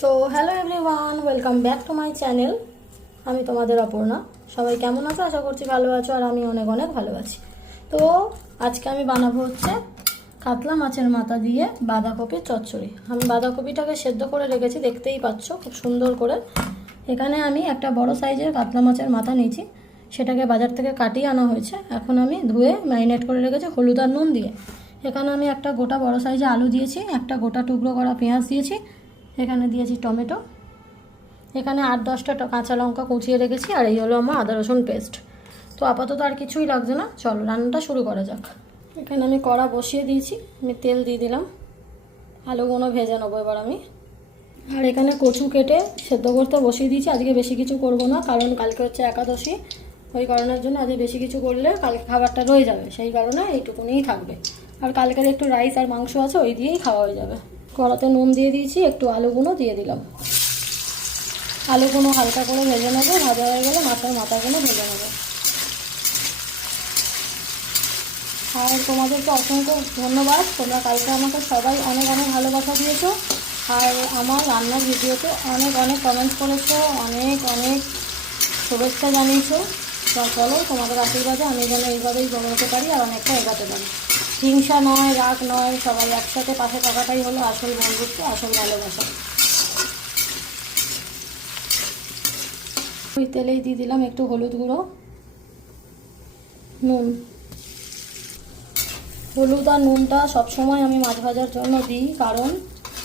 So hello everyone, welcome back to my channel. আমি তোমাদের অপর্ণা। সবাই কেমন আছো? আশা করছি ভালো আছো, আর আমি অনেক অনেক ভালো আছি। তো আজকে আমি বানাবো হচ্ছে কাতলা মাছের মাথা দিয়ে বাঁধাকপির চচ্চড়ি। আমি বাঁধাকপিটাকে সেদ্ধ করে রেখেছি, দেখতেই পাচ্ছ খুব সুন্দর করে। এখানে আমি একটা বড় সাইজের কাতলা মাছের মাথা নিয়েছি, সেটাকে বাজার থেকে কাটিয়ে আনা হয়েছে। এখন আমি ধুয়ে ম্যারিনেট করে রেখেছি হলুদ আর নুন দিয়ে। এখানে আমি একটা গোটা বড় সাইজে আলু দিয়েছি, একটা গোটা টুকরো করা পেঁয়াজ দিয়েছি, এখানে দিয়েছি টমেটো, এখানে 8-10টা কাঁচা লঙ্কা কুচিয়ে রেখেছি, আর এই হলো আমার আদা রসুন পেস্ট। তো আপাতত আর কিছুই লাগছে না, চলো রান্নাটা শুরু করা যাক। এখানে আমি কড়া বসিয়ে দিয়েছি, আমি তেল দিয়ে দিলাম, আলুগুলো ভেজে নেবো এবার আমি। আর এখানে কচু কেটে সেদ্ধ করতে বসিয়ে দিয়েছি। আজকে বেশি কিছু করব না, কারণ কালকে হচ্ছে একাদশী। ওই কারণের জন্য আজকে বেশি কিছু করলে কালকে খাবারটা রয়ে যাবে, সেই কারণে এইটুকুনিই থাকবে। আর কালকের একটু রাইস আর মাংস আছে, ওই দিয়েই খাওয়া হয়ে যাবে। কড়াতে নুন দিয়ে দিয়েছি, একটু আলুগুলো দিয়ে দিলাম। আলুগুলো হালকা করে ভেজে নেবো, ভাজা হয়ে গেলে মাছের মাথাগুলো ভেজে নেবো। আর তোমাদেরকে অসংখ্য ধন্যবাদ, তোমরা কালকে আমাকে সবাই অনেক অনেক ভালোবাসা দিয়েছো, আর আমার রান্নার ভিডিওতে অনেক অনেক কমেন্টস করেছো, অনেক অনেক শুভেচ্ছা জানিয়েছো। চলো তোমাদের আশীর্বাদে আমি যেন এইভাবেই বড় হতে পারি আর অনেকটা এগাতে পারি। হিংসা নয়, রাগ নয়, সবাই একসাথে পাশে থাকাটাই হলো আসল বন্ধুত্ব, আসল ভালোবাসা। ওই তেলেই দিয়ে দিলাম একটু হলুদ গুঁড়ো, নুন। হলুদ আর নুনটা সবসময় আমি মাছ ভাজার জন্য দিই, কারণ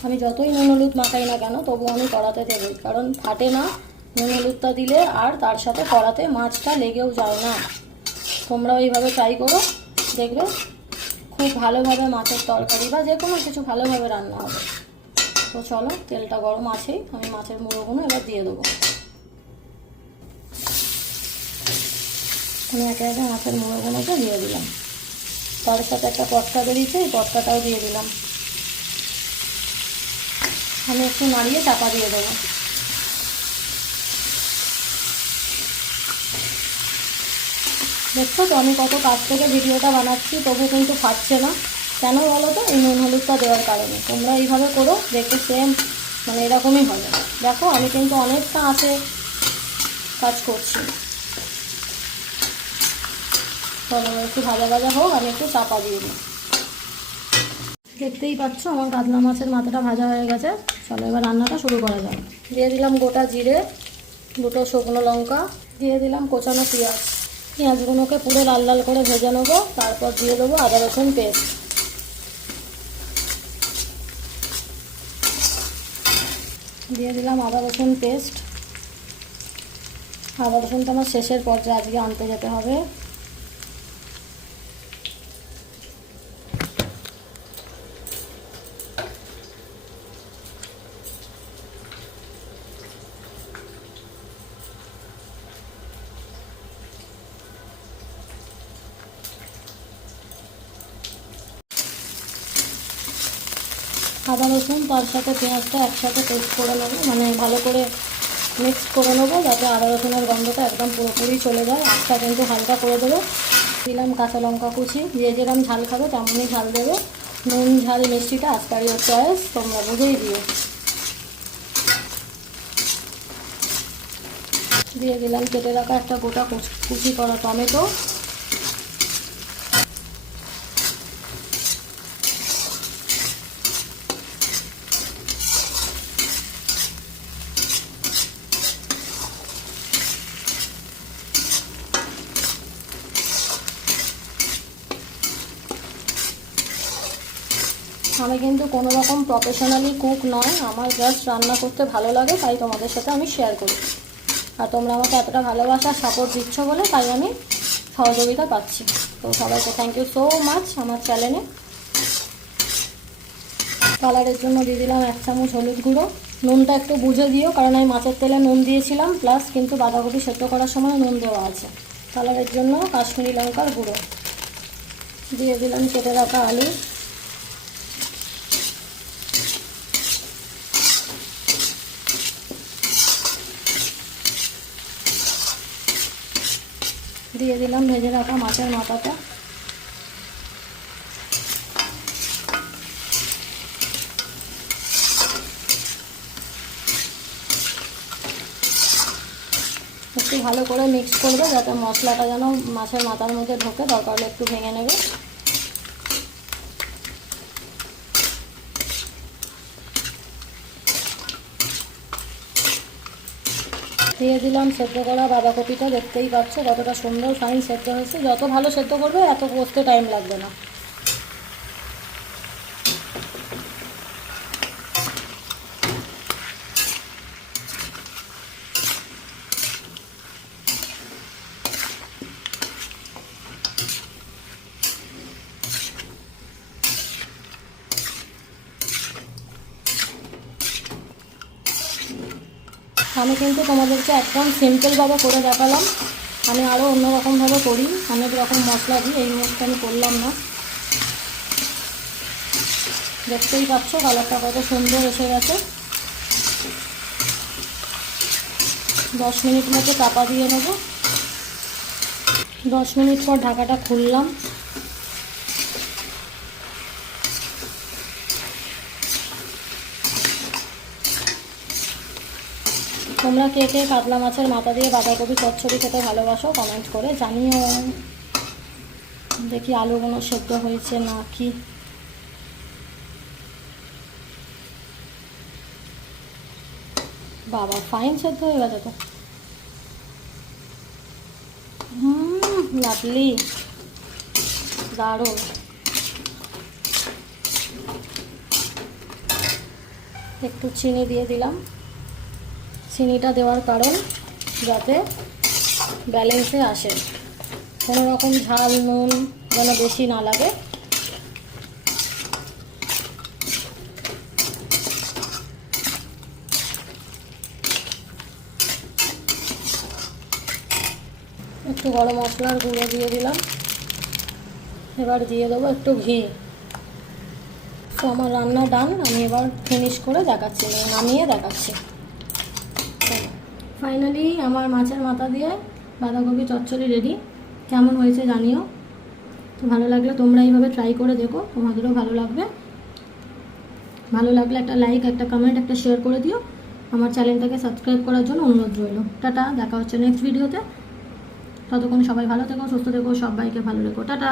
আমি যতই নুন হলুদ মাখাই না কেন তবু আমি কড়াতে দেবই, কারণ ফাটে না নুন হলুদটা দিলে, আর তার সাথে কড়াতে মাছটা লেগেও যায় না। তোমরা এইভাবে ট্রাই করো, দেখবে খুব ভালোভাবে মাছের তরকারি বা যে কোনো কিছু ভালোভাবে রান্না হবে। তো চলো, তেলটা গরম আছেই, আমি মাছের মুড়োগুলো এবার দিয়ে দেবো। আমি একে একে মাছের মুড়োগুলোকে দিয়ে দিলাম, তার সাথে একটা পটকা বেরিয়েছে, এই পটকাটাও দিয়ে দিলাম। আমি একটু নাড়িয়ে চাপা দিয়ে দেবো। দেখছো তো আমি কত কাছ থেকে ভিডিওটা বানাচ্ছি, তবু কিন্তু ফাটছে না। কেন বলো তো? এই নুন হলুদটা দেওয়ার কারণে। তোমরা এইভাবে করো, দেখবে সেম মানে এরকমই হবে। দেখো আমি কিন্তু অনেকটা আঁচে কাজ করছি। চলো একটু ভাজা ভাজা হোক, আমি একটু চাপা দিয়ে দিই। দেখতেই পাচ্ছ আমার কাতলা মাছের মাথাটা ভাজা হয়ে গেছে। চলো এবার রান্নাটা শুরু করা যাক। দিয়ে দিলাম গোটা জিরে, দুটো শুকনো লঙ্কা, দিয়ে দিলাম কোচানো পেঁয়াজ। পেঁয়াজগুলোকে পুরো লাল লাল করে ভেজে নেবো, তারপর দিয়ে দেবো আদা রসুন পেস্ট। দিয়ে দিলাম আদা রসুন পেস্ট। আদা রসুনটা আমার শেষের পর্যায়ে আজকে আনতে যেতে হবে। আদা রসুন তার সাথে পেঁয়াজটা একসাথে পেস্ট করে নেবো, মানে ভালো করে মিক্স করে নেবো, যাতে আদা রসুনের গন্ধটা একদম পুরোপুরি চলে যায়। আঁচটা কিন্তু হালকা করে দেবো। দিলাম কাঁচা লঙ্কা কুচি, যে যেরকম ঝাল খাবে তেমনই ঝাল দেবে। নুন ঝাল মিষ্টিটা আজকাল ওর চয়েস, তোমরা বুঝেই দিও। দিয়ে দিলাম কেটে রাখা একটা গোটা কুচি করা টমেটো। আমি কিন্তু কোনো রকম প্রফেশনালি কুক নয়, আমার জাস্ট রান্না করতে ভালো লাগে, তাই তোমাদের সাথে আমি শেয়ার করি। আর তোমরা আমাকে এতটা ভালোবাসা সাপোর্ট দিচ্ছ বলে তাই আমি সহযোগিতা পাচ্ছি। তো সবাইকে থ্যাংক ইউ সো মাচ আমার চ্যানেলে। কালারের জন্য দিয়ে দিলাম 1 চামচ হলুদ গুঁড়ো। নুনটা একটু বুঝে দিও, কারণ আমি মাছের তেলে নুন দিয়েছিলাম, প্লাস কিন্তু বাঁধাকপি সেদ্ধ করার সময় নুন দেওয়া আছে। কালারের জন্য কাশ্মীরি লঙ্কার গুঁড়ো দিয়ে দিলাম। কেটে রাখা আলু, দিয়ে দিলাম ভেজে রাখা মাছের মাথাটা। একটু ভালো করে মিক্স করবে যাতে মশলাটা যেন মাছের মাথার মধ্যে ঢোকে, দরকার হলে একটু ভেঙে নেবে। দিয়ে দিলাম সেদ্ধ করা বাঁধাকপিটা, দেখতেই পাচ্ছ কতটা সুন্দর ফাইন সেদ্ধ হয়েছে। যত ভালো সেদ্ধ করবে এত কষতে টাইম লাগবে না। আমি কিন্তু তোমাদেরকে একদম সিম্পলভাবে করে দেখালাম, আমি আরও অন্যরকমভাবে করি, অনেক রকম মশলা দিই, এই মুহূর্তে আমি করলাম না। দেখতেই পাচ্ছ কালারটা কত সুন্দর এসে গেছে। 10 মিনিট মতো চাপা দিয়ে নেব। 10 মিনিট পর ঢাকাটা খুললাম। তোমরা কে কে কাতলা মাছের মাথা দিয়ে বাঁধাকপি চচ্চড়ি খেতে ভালোবাসো কমেন্ট করে জানিও। দেখি আলুগুলো সেদ্ধ হয়েছে না কি। বাবা ফাইন সেদ্ধ হয়ে গেছে তো। লাভলি, দারুণ। একটু চিনি দিয়ে দিলাম। চিনিটা দেওয়ার কারণ যাতে ব্যালেন্সে আসে, কোনো রকম ঝাল নুন যেন বেশি না লাগে। একটু গরম মশলার গুঁড়ো দিয়ে দিলাম। এবার দিয়ে দেবো একটু ঘি। তো আমার রান্না ডান, আমি এবার ফিনিশ করে দেখাচ্ছি, নামিয়ে দেখাচ্ছি। ফাইনালি আমার মাছের মাথা দিয়ে বাঁধাকপি চচ্চড়ি রেডি। কেমন হয়েছে জানিও। তো ভালো লাগলে তোমরা এইভাবে ট্রাই করে দেখো, তোমাদেরও ভালো লাগবে। ভালো লাগলে একটা লাইক, একটা কমেন্ট, একটা শেয়ার করে দিও। আমার চ্যানেলটাকে সাবস্ক্রাইব করার জন্য অনুরোধ রইল। টাটা, দেখা হচ্ছে নেক্সট ভিডিওতে। ততক্ষণ সবাই ভালো থেকো, সুস্থ থেকো, সবাইকে ভালো রেখো। টাটা।